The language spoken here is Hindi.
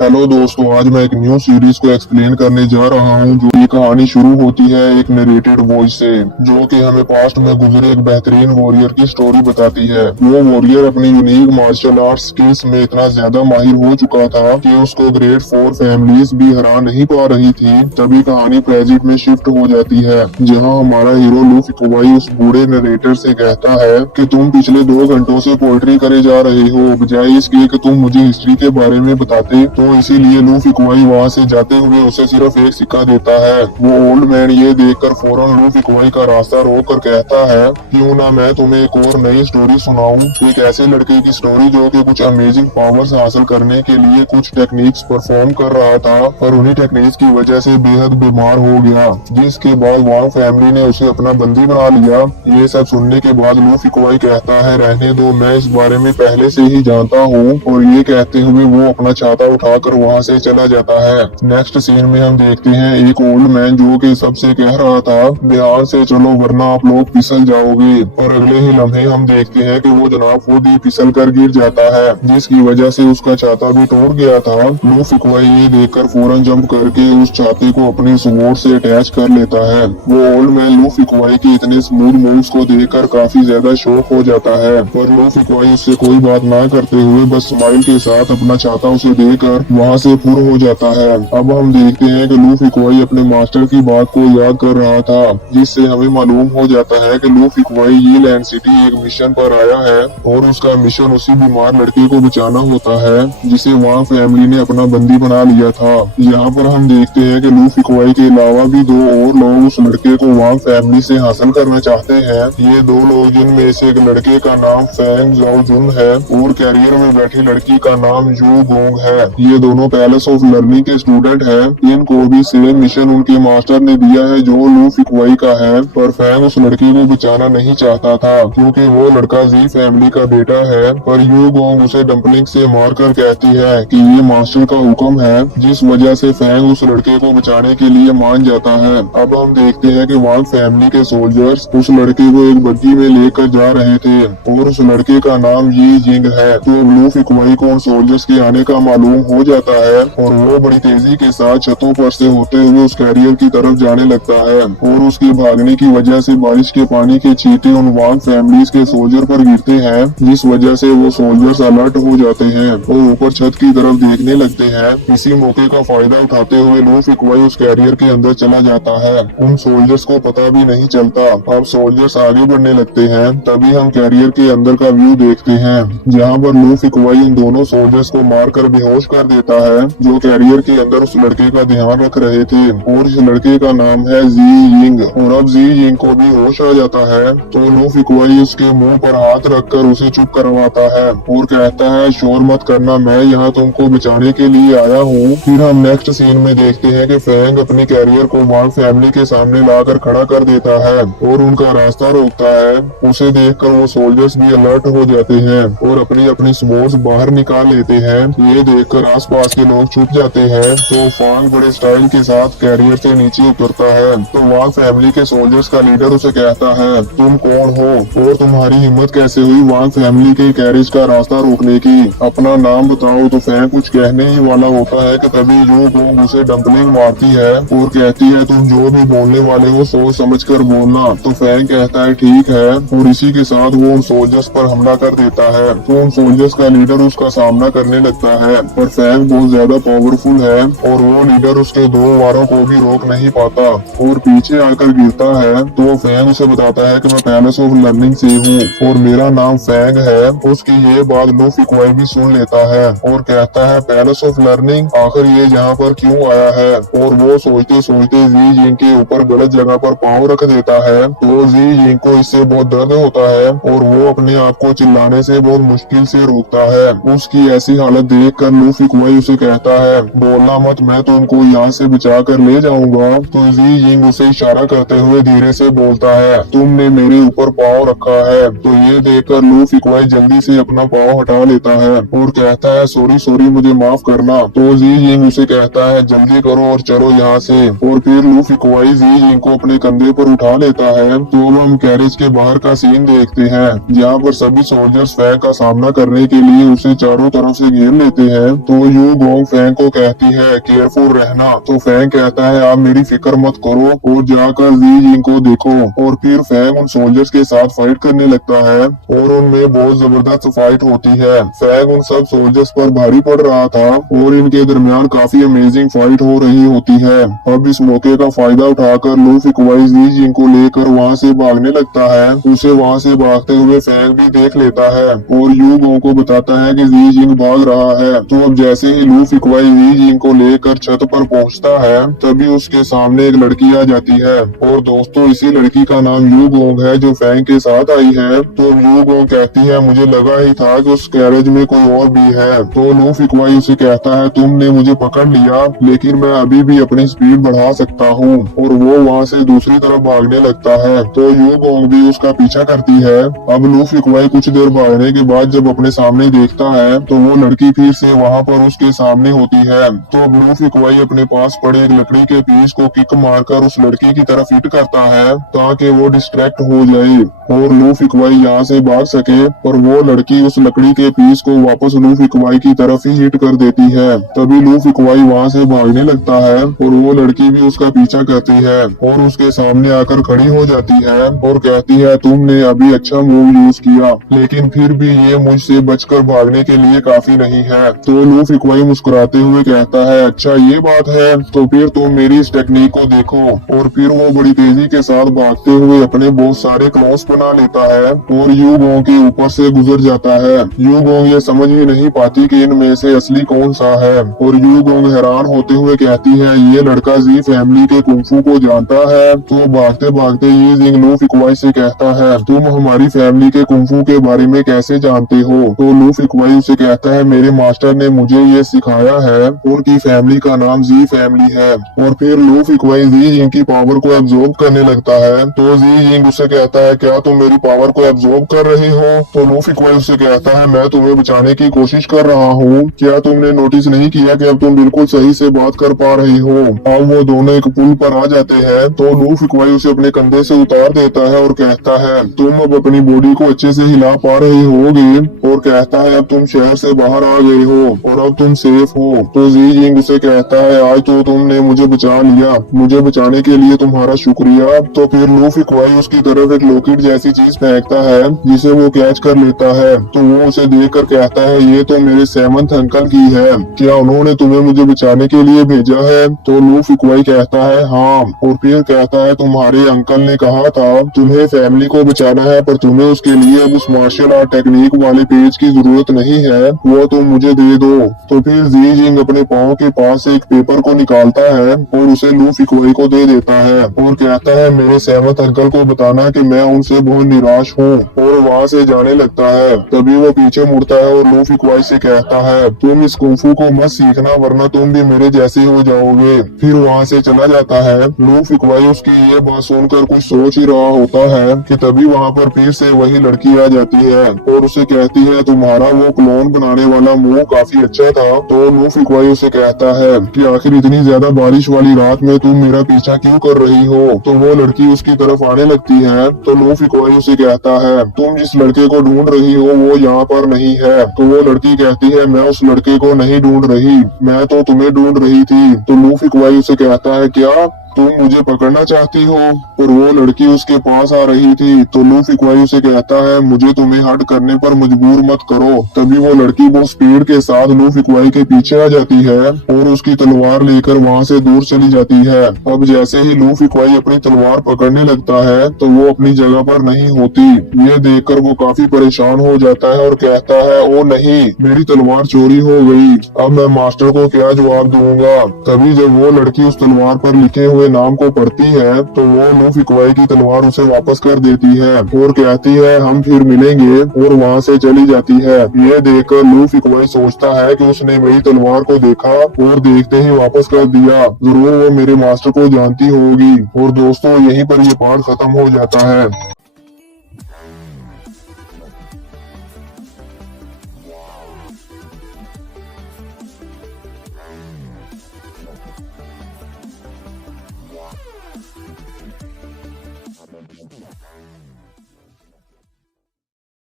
हेलो दोस्तों, आज मैं एक न्यू सीरीज को एक्सप्लेन करने जा रहा हूं। जो ये कहानी शुरू होती है एक नरेटेड वॉइस से, जो कि हमें पास्ट में गुजरे एक बेहतरीन वॉरियर की स्टोरी बताती है। वो वॉरियर अपनी यूनिक मार्शल आर्ट स्किल्स में इतना ज्यादा माहिर हो चुका था कि उसको ग्रेट 4 फैमिलीज भी हरा नहीं पा रही थी। तभी कहानी प्रेजेंट में शिफ्ट हो जाती है, जहाँ हमारा हीरो लूफी कुवाई उस बूढ़े नरेटर से कहता है कि तुम पिछले 2 घंटों से पोल्ट्री करे जा रहे हो, बजाय इसके कि तुम मुझे हिस्ट्री के बारे में बताते। तो इसीलिए लूफी कुवाई वहाँ से जाते हुए उसे सिर्फ एक सिक्का देता है। वो ओल्ड मैन ये देखकर फौरन लूफी कुवाई का रास्ता रोक कर कहता है, क्यों ना मैं तुम्हें एक और नई स्टोरी सुनाऊं, एक ऐसे लड़के की स्टोरी जो कि कुछ अमेजिंग पावर्स हासिल करने के लिए कुछ टेक्निक्स परफॉर्म कर रहा था, और उन्हीं टेक्निक्स की वजह से बेहद बीमार हो गया, जिसके बाद वांग फैमिली ने उसे अपना बंदी बना लिया। ये सब सुनने के बाद लूफी कुवाई कहता है, रहने दो, मैं इस बारे में पहले से ही जानता हूँ, और ये कहते हुए वो अपना छाता उठाकर वहाँ से चला जाता है। नेक्स्ट सीन में हम देखते हैं एक ओल्ड मैन जो कि सबसे कह रहा था, ध्यान से चलो वरना आप लोग फिसल जाओगे, और अगले ही लम्हे हम देखते हैं कि वो जनाब खुद ही फिसल कर गिर जाता है, जिसकी वजह से उसका छाता भी टूट गया था। लूफी कुवाई ये देखकर फौरन जंप करके उस छाते को अपने स्वॉर्ड से अटैच कर लेता है। वो ओल्ड मैन लूफी कुवाई के इतने स्मूथ मूव्स को देखकर काफी ज्यादा शॉक हो जाता है, पर लूफी कुवाई उससे कोई बात ना करते हुए बस स्माइल के साथ अपना छाता उसे देकर वहाँ से फुर हो जाता है। अब हम देखते हैं कि लूफी कुवाई अपने मास्टर की बात को याद कर रहा था, जिससे हमें मालूम हो जाता है कि लूफी कुवाई ये लैंड सिटी एक मिशन पर आया है, और उसका मिशन उसी बीमार लड़के को बचाना होता है जिसे वांग फैमिली ने अपना बंदी बना लिया था। यहाँ पर हम देखते हैं कि लूफी कुवाई के अलावा भी 2 और लोग उस लड़के को वांग फैमिली से हासिल करना चाहते हैं। ये 2 लोग, जिनमें से एक लड़के का नाम फैंग जाओ जुन है और कैरियर में बैठी लड़की का नाम यू गोंग है। ये दोनों पैलेस ऑफ लर्निंग के स्टूडेंट हैं। इनको भी सेम मिशन उनके मास्टर ने दिया है जो लूफी कुवाई का है, पर फैंग उस लड़की को बचाना नहीं चाहता था क्योंकि वो लड़का जी फैमिली का बेटा है। पर यू गोंग उसे डंपलिंग से मारकर कहती है कि ये मास्टर का हुक्म है, जिस वजह से फैंग उस लड़के को बचाने के लिए मान जाता है। अब हम देखते हैं कि वांग फैमिली के सोल्जर्स उस लड़के को एक बग्गी में लेकर जा रहे थे, और उस लड़के का नाम ये जिंग है। तो लूफी कुवाई को उन सोल्जर्स के आने का मालूम हो जाता है, और वो बड़ी तेजी के साथ छतों पर से होते हुए उस कैरियर की तरफ जाने लगता है, और उसके भागने की वजह से बारिश के पानी के छींटे उन वांग फैमिलीज के सोल्जर पर गिरते हैं, जिस वजह से वो सोल्जर्स अलर्ट हो जाते हैं और ऊपर छत की तरफ देखने लगते हैं। इसी मौके का फायदा उठाते हुए लूफी कुवाई उस कैरियर के अंदर चला जाता है। उन सोल्जर्स को पता भी नहीं चलता। अब सोल्जर्स आगे बढ़ने लगते हैं, तभी हम कैरियर के अंदर का व्यू देखते हैं, जहाँ पर लूफी कुवाई उन दोनों सोल्जर्स को मारकर बेहोश कर देता है जो कैरियर के अंदर उस लड़के का ध्यान रख रहे थे, और इस लड़के का नाम है जी यिंग। और अब जी यिंग को भी होश आ जाता है, तो लूफी कुवाई उसके मुंह पर हाथ रखकर उसे चुप करवाता है और कहता है, शोर मत करना, मैं यहाँ तुमको बचाने के लिए आया हूँ। फिर हम नेक्स्ट सीन में देखते हैं कि फैंग अपनी कैरियर को वांग फैमिली के सामने लाकर खड़ा कर देता है और उनका रास्ता रोकता है। उसे देखकर वो सोल्जर्स भी अलर्ट हो जाते हैं और अपनी अपनी स्वॉर्ड्स बाहर निकाल लेते हैं। ये देखकर आसपास के लोग छुप जाते हैं, तो फांग बड़े स्टाइल के साथ कैरियर से नीचे उतरता है। तो वांग फैमिली के सोल्जर्स का लीडर उसे कहता है, तुम कौन हो और तुम्हारी हिम्मत कैसे हुई वांग फैमिली के कैरियर का रास्ता रोकने की, अपना नाम बताओ। तो फैंग कुछ कहने ही वाला होता है कि तभी यू गोंग उसे डंपलिंग मारती है और कहती है, तुम जो भी बोलने वाले हो सोच समझ कर बोलना। तो फैंग कहता है, ठीक है, और इसी के साथ वो उन सोल्जर्स पर हमला कर देता है। तो उन सोल्जर्स का लीडर उसका सामना करने लगता है, पर फैंग बहुत ज्यादा पावरफुल है और वो लीडर उसके 2 वारों को भी रोक नहीं पाता और पीछे आकर गिरता है। तो फैंग उसे बताता है कि मैं पैलेस ऑफ लर्निंग से हूँ और मेरा नाम फैंग है। उसकी ये बात लूफी कुवाई भी सुन लेता है और कहता है, पैलेस ऑफ लर्निंग, आखिर ये यहाँ पर क्यों आया है। और वो सोचते सोचते जी जिंग के ऊपर गलत जगह पर पाँव रख देता है। तो जी जिंग को इससे बहुत दर्द होता है और वो अपने आप को चिल्लाने से बहुत मुश्किल से रोकता है। उसकी ऐसी हालत देखकर लूफी फिकवाई उसे कहता है, बोलना मत, मैं तुमको यहाँ से बचा कर ले जाऊंगा। तो जी यिंग उसे इशारा करते हुए धीरे से बोलता है, तुमने मेरे ऊपर पाँव रखा है। तो ये देखकर लू फिकवाई जल्दी से अपना पाँव हटा लेता है और कहता है, सॉरी सॉरी, मुझे माफ करना। तो जी यिंग उसे कहता है, जल्दी करो और चलो यहाँ से। और फिर लू फिकवाई जी यिंग को अपने कंधे पर उठा लेता है। तो हम कैरेज के बाहर का सीन देखते हैं, जहाँ पर सभी सोल्जर्स फैंग का सामना करने के लिए उसे चारों तरफ से घेर लेते हैं। तो यू गोंग फैंग को कहती है, केयरफुल रहना। तो फैंग कहता है, आप मेरी फिक्र मत करो और जाकर जी यिंग को देखो। और फिर फैंग उन सोल्जर्स के साथ फाइट करने लगता है और उनमें बहुत जबरदस्त फाइट होती है। फैंग उन सब सोल्जर्स पर भारी पड़ रहा था और इनके दरमियान काफी अमेजिंग फाइट हो रही होती है। अब इस मौके का फायदा उठाकर लू फिकवाई जी यिंग को लेकर वहाँ से भागने लगता है। उसे वहाँ से भागते हुए फैंग भी देख लेता है और यू गोंग को बताता है कि जी यिंग भाग रहा है। तो अब जैसे ही लू फिकवाई जी यिंग को लेकर छत पर पहुँचता है, तभी उसके सामने एक लड़की आ जाती है। और दोस्तों, इसी लड़की का नाम यू गोंग है जो फैंग के साथ आई है। तो यू गोंग कहती है, मुझे लगा ही था कि उस कैरेज में कोई और भी है। तो लू फिकवाई उसे कहता है, तुमने मुझे पकड़ लिया, लेकिन मैं अभी भी अपनी स्पीड बढ़ा सकता हूँ। और वो वहाँ से दूसरी तरफ भागने लगता है। तो यू गोंग भी उसका पीछा करती है। अब लू फिकवाई कुछ देर भागने के बाद जब अपने सामने देखता है, तो वो लड़की फिर से वहाँ पर उसके सामने होती है। तो अब लू फिकवाई अपने पास पड़े एक लकड़ी के पीस को किक मारकर उस लड़की की तरफ हिट करता है ताकि वो डिस्ट्रैक्ट हो जाए और लू फिकवाई यहाँ से भाग सके। पर वो लड़की उस लकड़ी के पीस को वापस लू फिकवाई की तरफ ही हिट कर देती है। तभी लू फिकवाई वहाँ से भागने लगता है और वो लड़की भी उसका पीछा करती है और उसके सामने आकर खड़ी हो जाती है और कहती है, तुमने अभी अच्छा मूव यूज किया, लेकिन फिर भी ये मुझसे बचकर भागने के लिए काफी नहीं है। तो लू फिकवाई मुस्कुराते हुए कहता है, अच्छा ये बात है, तो फिर तुम मेरी इस टेक्निक को देखो। और फिर वो बड़ी तेजी के साथ भागते हुए अपने बहुत सारे क्लॉस बना लेता है और यू गोंग के ऊपर से गुजर जाता है। यू गोंग ये समझ ही नहीं पाती कि इनमें से असली कौन सा है और यू गोंग हैरान होते हुए कहती है, ये लड़का जी फैमिली के कुंफू को जानता है। तो भागते भागते ये जिंग लू फिकवाई से कहता है, तुम हमारी फैमिली के कुंफू के बारे में कैसे जानते हो? तो लू फिकवाई उसे कहता है, मेरे मास्टर ने मुझे ये सिखाया है, उनकी फैमिली का नाम जी फैमिली है। और फिर लू फिकवाई जी जिंग की पावर को एब्जॉर्ब करने लगता है। तो जी जिंग उसे कहता है, क्या तुम मेरी पावर को एब्जॉर्ब कर रहे हो? तो लू फिकवाई उसे कहता है, मैं तुम्हें बचाने की कोशिश कर रहा हूँ, क्या तुमने नोटिस नहीं किया कि अब तुम बिल्कुल सही से बात कर पा रही हो? अब वो दोनों एक पुल पर आ जाते हैं। तो लू फिकवाई उसे अपने कंधे से उतार देता है और कहता है, तुम अब अपनी बॉडी को अच्छे से हिला पा रही होगी। और कहता है, अब तुम शहर से बाहर आ गए हो और अब तुम सेफ हो। तो जी जिंग उसे कहता है, आज तो तुमने मुझे बचा लिया, मुझे बचाने के लिए तुम्हारा शुक्रिया। तो फिर लू फिकवाई उसकी तरफ एक लॉकेट जैसी चीज फेंकता है जिसे वो कैच कर लेता है। तो वो उसे देख कर कहता है, ये तो मेरे सेवंथ अंकल की है, क्या उन्होंने तुम्हें मुझे बचाने के लिए भेजा है? तो लू फिकवाई कहता है, हाँ। और फिर कहता है, तुम्हारे अंकल ने कहा था तुम्हें फैमिली को बचाना है, पर तुम्हें उसके लिए अब उस मार्शल आर्ट टेक्निक वाले पेज की जरूरत नहीं है, वो तुम मुझे दे दो। तो फिर जी जिंग अपने पाँव के पास से एक पेपर को निकालता है और उसे लू फिकवाई को दे देता है और कहता है, मेरे सेवंथ अंकल को बताना कि मैं उनसे बहुत निराश हूँ। और वहाँ से जाने लगता है। तभी वो पीछे मुड़ता है और लू फिकवाई से कहता है, तुम इस कुंफू को मत सीखना, वरना तुम भी मेरे जैसे हो जाओगे। फिर वहाँ से चला जाता है। लू फिकवाई उसकी ये बात सुनकर कुछ सोच ही रहा होता है कि तभी वहाँ पर फिर से वही लड़की आ जाती है और उसे कहती है, तुम्हारा वो क्लोन बनाने वाला मुंह काफी अच्छा था। तो लू फिकवाई उसे कहता है कि आखिर इतनी ज्यादा बारिश वाली रात में तुम मेरा पीछा क्यों कर रही हो? तो वो लड़की उसकी तरफ आने लगती है। तो लू फिकवाई उसे कहता है, तुम जिस लड़के को ढूंढ रही हो वो यहाँ पर नहीं है। तो वो लड़की कहती है, मैं उस लड़के को नहीं ढूंढ रही, मैं तो तुम्हें ढूंढ रही थी। तो लू फिकवाई उसे कहता है, क्या तुम मुझे पकड़ना चाहती हो? और वो लड़की उसके पास आ रही थी। तो लू फिकवाई उसे कहता है, मुझे तुम्हें हट करने पर मजबूर मत करो। तभी वो लड़की बहुत स्पीड के साथ लू फिकवाई के पीछे आ जाती है और उसकी तलवार लेकर वहाँ से दूर चली जाती है। अब जैसे ही लू फिकवाई अपनी तलवार पकड़ने लगता है तो वो अपनी जगह पर नहीं होती। ये देखकर वो काफी परेशान हो जाता है और कहता है, ओ नहीं, मेरी तलवार चोरी हो गई, अब मैं मास्टर को क्या जवाब दूंगा? तभी जब वो लड़की उस तलवार पर लिखे हुए के नाम को पढ़ती है तो वो लूफी क्वाई की तलवार उसे वापस कर देती है और कहती है हम फिर मिलेंगे, और वहाँ से चली जाती है। ये देखकर लूफी क्वाई सोचता है कि उसने मेरी तलवार को देखा और देखते ही वापस कर दिया, जरूर वो मेरे मास्टर को जानती होगी। और दोस्तों यहीं पर ये पार्ट खत्म हो जाता है।